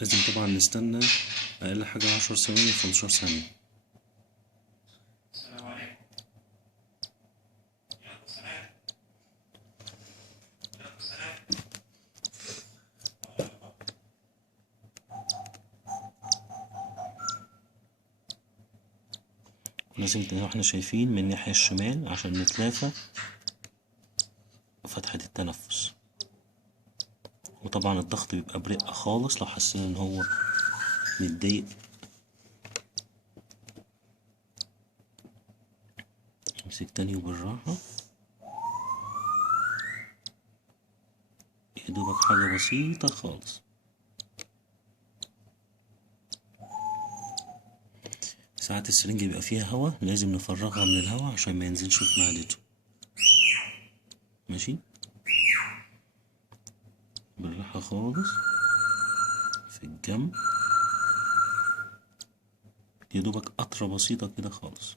لازم طبعا نستنى اقل حاجة 10 ثواني 15 ثانية. لازم احنا شايفين من الناحية الشمال عشان نتلافى فتحة التنفس. وطبعا الضغط بيبقى برقة خالص لو حسينا ان هو متضايق. امسك تاني وبالراحة، يدوبك حاجة بسيطة خالص. ساعات السرنج بيبقى فيها هوا، لازم نفرغها من الهوا عشان ما ينزلش في معدته. ماشي، بالراحة خالص في الجنب، يدوبك قطرة بسيطة كده خالص.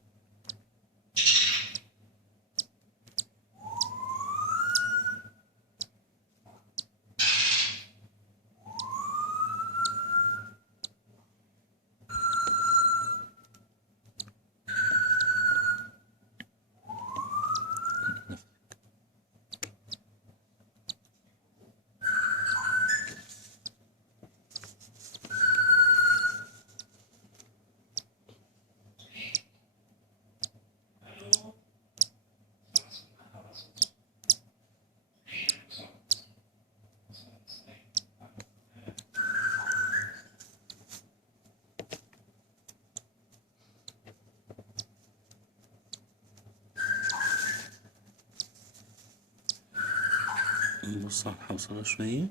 نبص على الحوصلة شوية،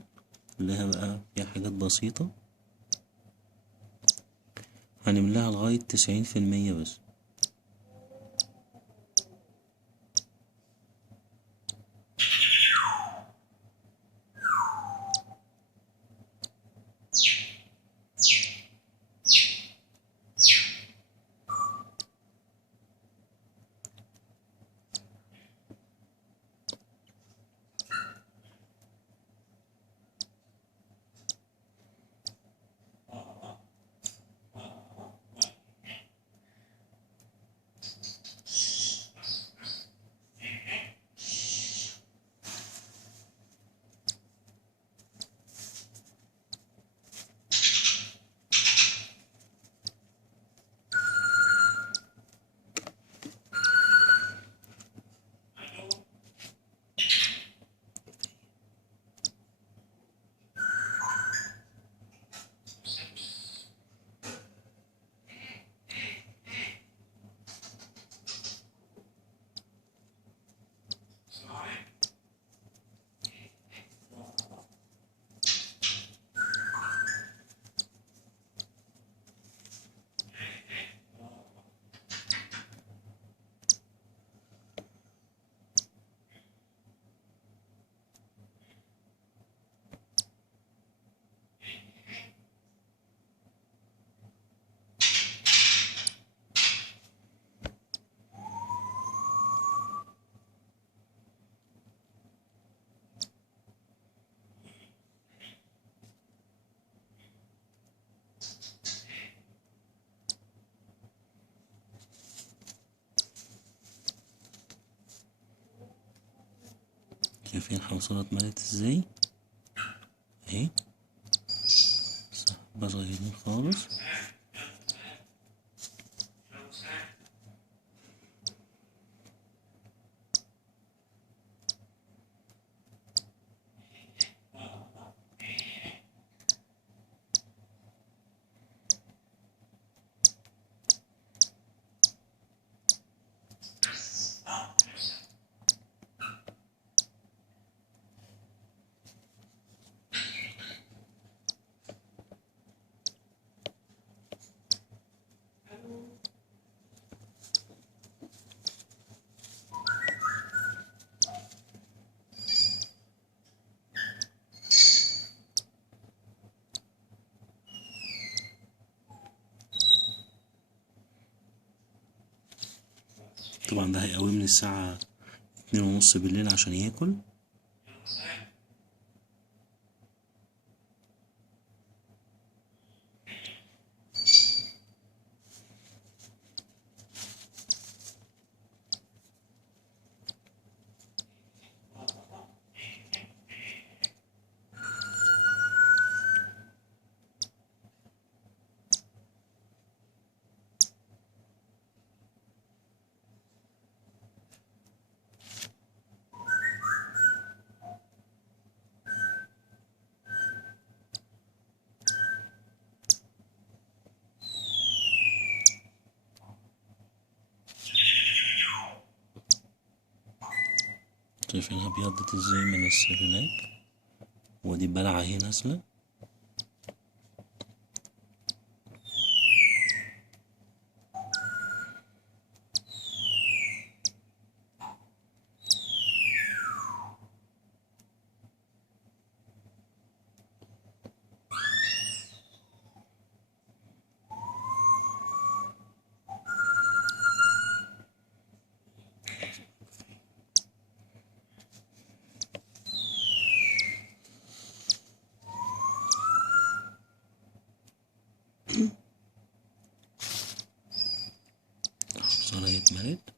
نلاقيها بقى فيها حاجات بسيطة. هنملاها لغاية 90% بس. شايفين الحوصلة اتملت ازاي؟ اهي، حبة صغيرين خالص. طبعا ده هيقومني الساعة 2:30 بالليل عشان ياكل. شايفينها ابيضت ازاي من السيريلاك، ودي البلعة اهي نازلة. بص انا اتملت.